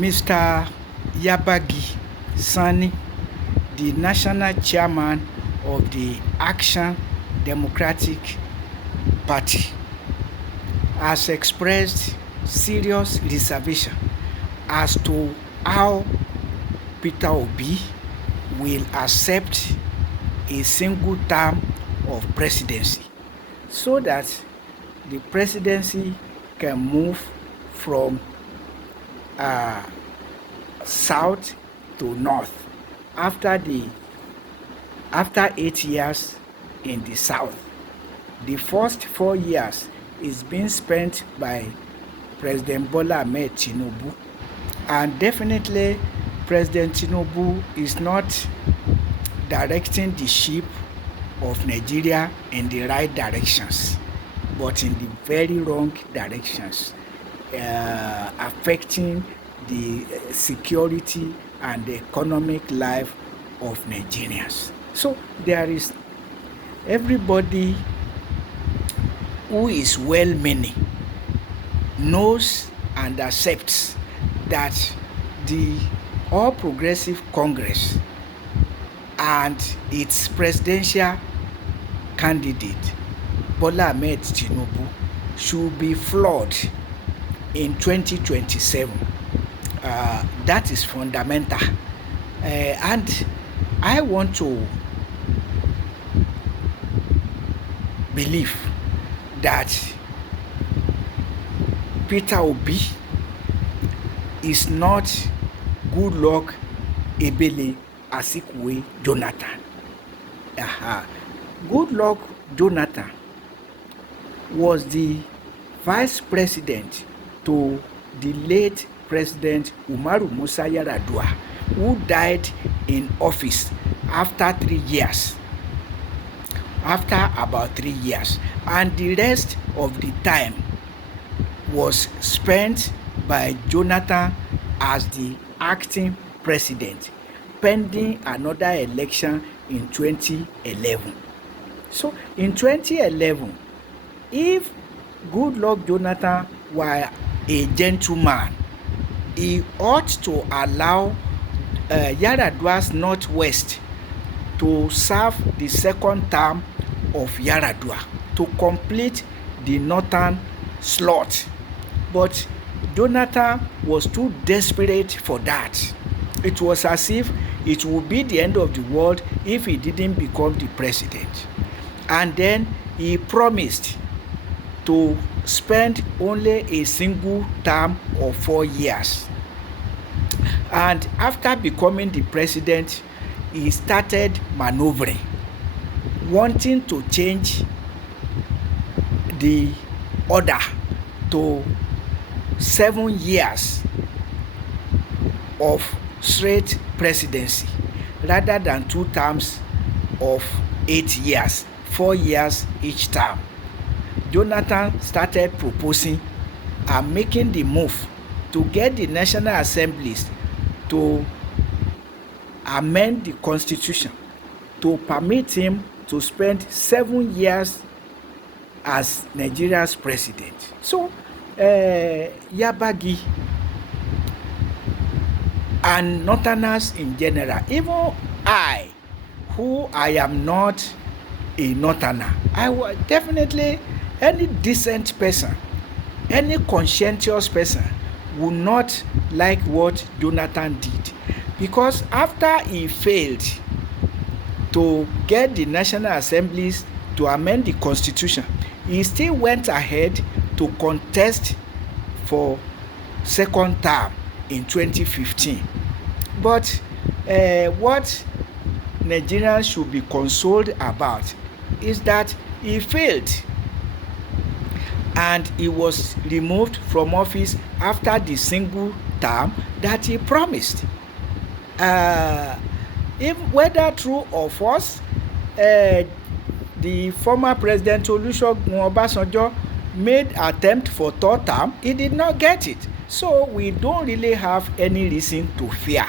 Mr. Yabagi Sani, the national chairman of the Action Democratic Party, has expressed serious reservation as to how Peter Obi will accept a single term of presidency so that the presidency can move from uh, south to north after the after 8 years in the south. The first 4 years is being spent by President Bola Ahmed Tinubu, and definitely President Tinubu is not directing the ship of Nigeria in the right directions, but in the very wrong directions, affecting the security and the economic life of Nigerians. So there is everybody who is well-meaning knows and accepts that the All Progressive Congress and its presidential candidate Bola Ahmed Tinubu should be flawed in 2027. That is fundamental. And I want to believe that Peter Obi is not Goodluck Ebele Asikwe Jonathan. Goodluck Jonathan was the vice president to the late President Umaru Musa Yar'Adua, who died in office after 3 years. After about 3 years, and the rest of the time was spent by Jonathan as the acting president, pending another election in 2011. So in 2011, if Goodluck Jonathan were a gentleman, he ought to allow Yar'Adua's Northwest to serve the second term of Yar'Adua to complete the northern slot. But Jonathan was too desperate for that. It was as if it would be the end of the world if he didn't become the president. And then he promised to spend only a single term of 4 years. And after becoming the president, he started maneuvering, wanting to change the order to 7 years of straight presidency rather than 2 terms of 8 years, 4 years each term. Jonathan started proposing and making the move to get the National Assemblies to amend the constitution to permit him to spend 7 years as Nigeria's president. So Yabagi and Northerners in general, even I, who I am not a Northerner, I would definitely, any decent person, any conscientious person would not like what Jonathan did, because after he failed to get the National Assemblies to amend the constitution, he still went ahead to contest for second term in 2015. But what Nigerians should be consoled about is that he failed and he was removed from office after the single term that he promised. If whether true or false, the former president Olusegun Obasanjo made attempt for 3rd term, he did not get it. So we don't really have any reason to fear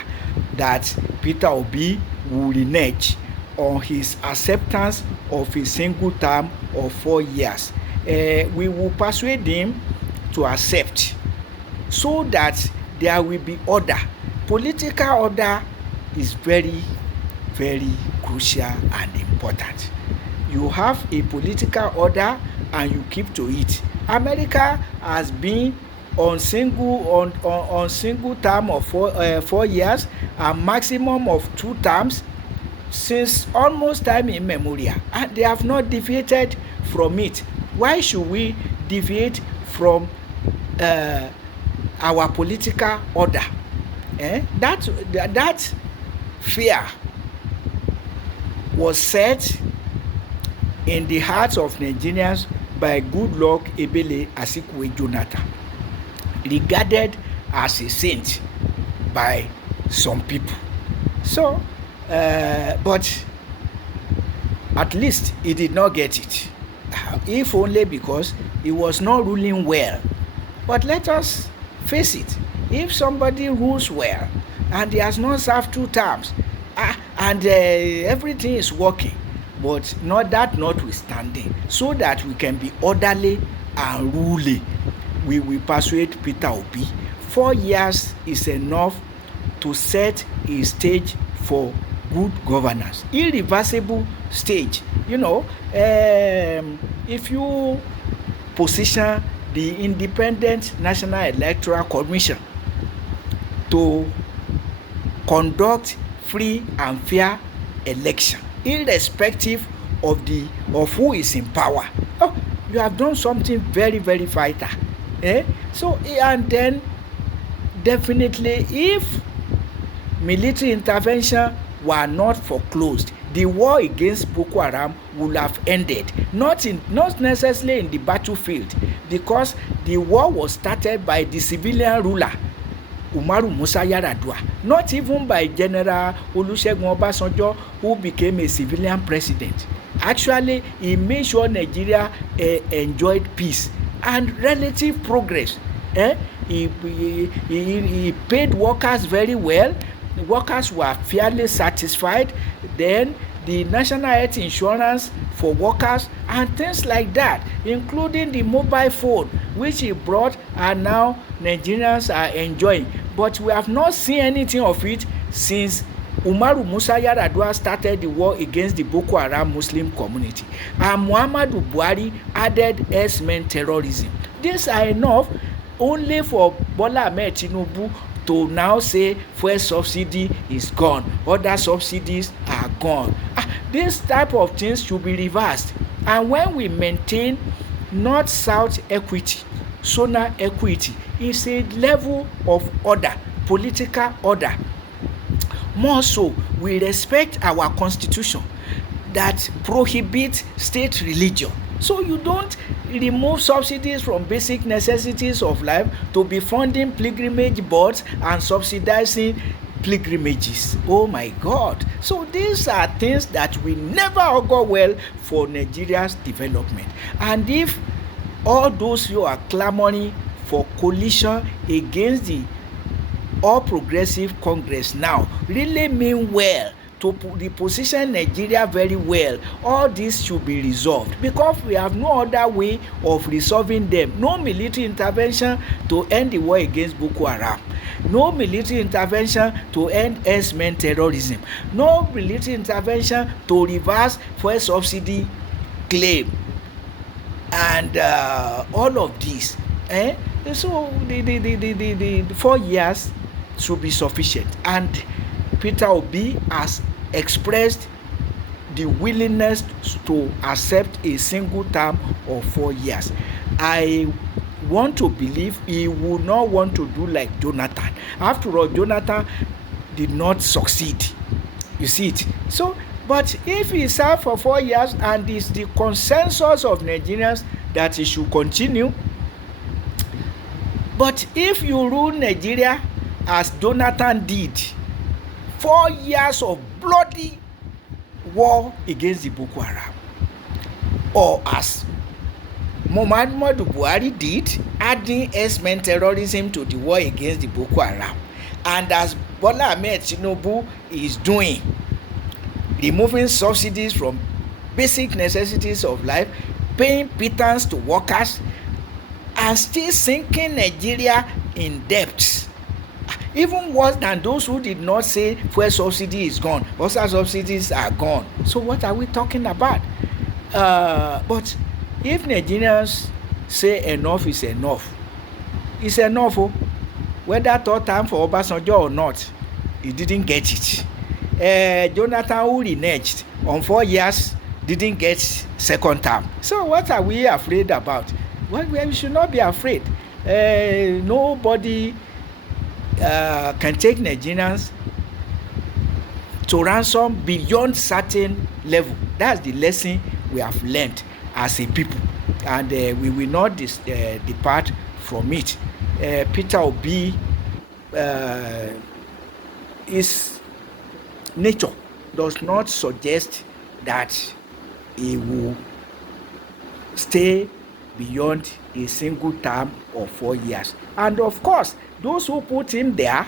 that Peter Obi will renege on his acceptance of a single term of 4 years. We will persuade him to accept so that there will be order. Political order is very, very crucial and important. You have a political order and you keep to it. America has been on single term of 4 years and maximum of 2 terms since almost time immemorial, and they have not deviated from it. Why should we deviate from our political order? That fear was set in the hearts of Nigerians by Goodluck Ebele Azikiwe Jonathan, regarded as a saint by some people. So, but at least he did not get it, if only because he was not ruling well. But let us face it, if somebody rules well and he has not served 2 terms, and everything is working, but not that notwithstanding, so that we can be orderly and ruling, we will persuade Peter Obi. 4 years is enough to set a stage for good governance, irreversible stage. If you position the Independent National Electoral Commission to conduct free and fair election, irrespective of who is in power, you have done something very, very vital. So, and then definitely, if military intervention were not foreclosed, the war against Boko Haram would have ended, not necessarily in the battlefield, because the war was started by the civilian ruler Umaru Musa Yar'Adua, not even by General Olusegun Obasanjo, who became a civilian president. Actually, he made sure Nigeria enjoyed peace and relative progress. He paid workers very well. The workers were fairly satisfied. Then the national health insurance for workers and things like that, including the mobile phone, which he brought, and now Nigerians are enjoying. But we have not seen anything of it since Umaru Musa Yar'Adua started the war against the Boko Haram Muslim community, and Muhammadu Buhari added herdsmen terrorism. These are enough only for Bola Ahmed Tinubu to now say fuel subsidy is gone, other subsidies are gone. This type of things should be reversed. And when we maintain north-south equity, zonal equity, is a level of order, political order. More so, we respect our constitution that prohibits state religion. So you don't remove subsidies from basic necessities of life to be funding pilgrimage boards and subsidizing pilgrimages. Oh my God. So these are things that will never augur well for Nigeria's development. And if all those who are clamoring for coalition against the All Progressive Congress now really mean well to reposition Nigeria very well, all this should be resolved, because we have no other way of resolving them. No military intervention to end the war against Boko Haram, no military intervention to end herdsmen terrorism, no military intervention to reverse fuel subsidy claim, and all of this. So the 4 years should be sufficient, and Peter Obi has expressed the willingness to accept a single term of 4 years. I want to believe he would not want to do like Jonathan. After all, Jonathan did not succeed. You see it? So, but if he served for 4 years and it's the consensus of Nigerians that he should continue, but if you rule Nigeria as Jonathan did, 4 years of bloody war against the Boko Haram, or as Muhammadu Buhari did, adding herdsmen terrorism to the war against the Boko Haram, and as Bola Ahmed Tinubu is doing, removing subsidies from basic necessities of life, paying pittance to workers, and still sinking Nigeria in debts. even worse than those who did not say fuel subsidy is gone, other subsidies are gone. So what are we talking about? But if Nigerians say enough is enough, it's enough. Oh. Whether third time for Obasanjo or not, he didn't get it. Jonathan, who reneged on 4 years, didn't get second term. So what are we afraid about? Well, we should not be afraid. Nobody can take Nigerians to ransom beyond certain level. That's the lesson we have learned as a people, and we will not depart from it. Peter Obi, his nature does not suggest that he will stay beyond a single term of 4 years. And of course, those who put him there,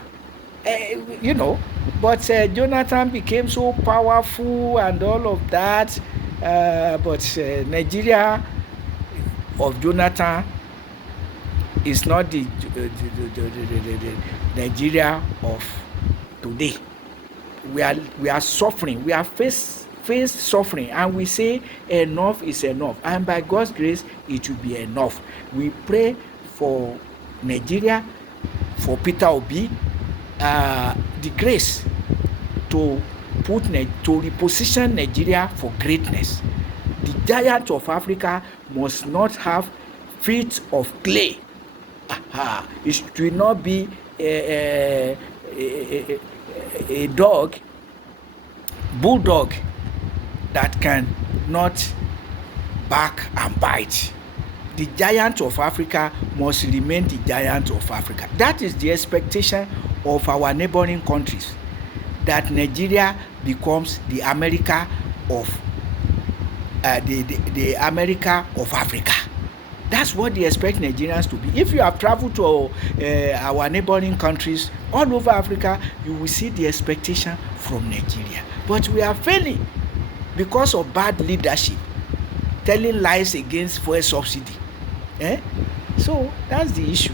but Jonathan became so powerful and all of that. But Nigeria of Jonathan is not the Nigeria of today. We are suffering. We are face suffering, and we say enough is enough, and by God's grace it will be enough. We pray for Nigeria, for Peter Obi, the grace to reposition Nigeria for greatness. The giant of Africa must not have feet of clay. It should not be a bulldog that can not bark and bite. The giant of Africa must remain the giant of Africa. That is the expectation of our neighboring countries, that Nigeria becomes the America of the America of Africa. That's what they expect Nigerians to be. If you have traveled to our neighboring countries all over Africa, you will see the expectation from Nigeria. But we are failing because of bad leadership, telling lies against fuel subsidy. So that's the issue.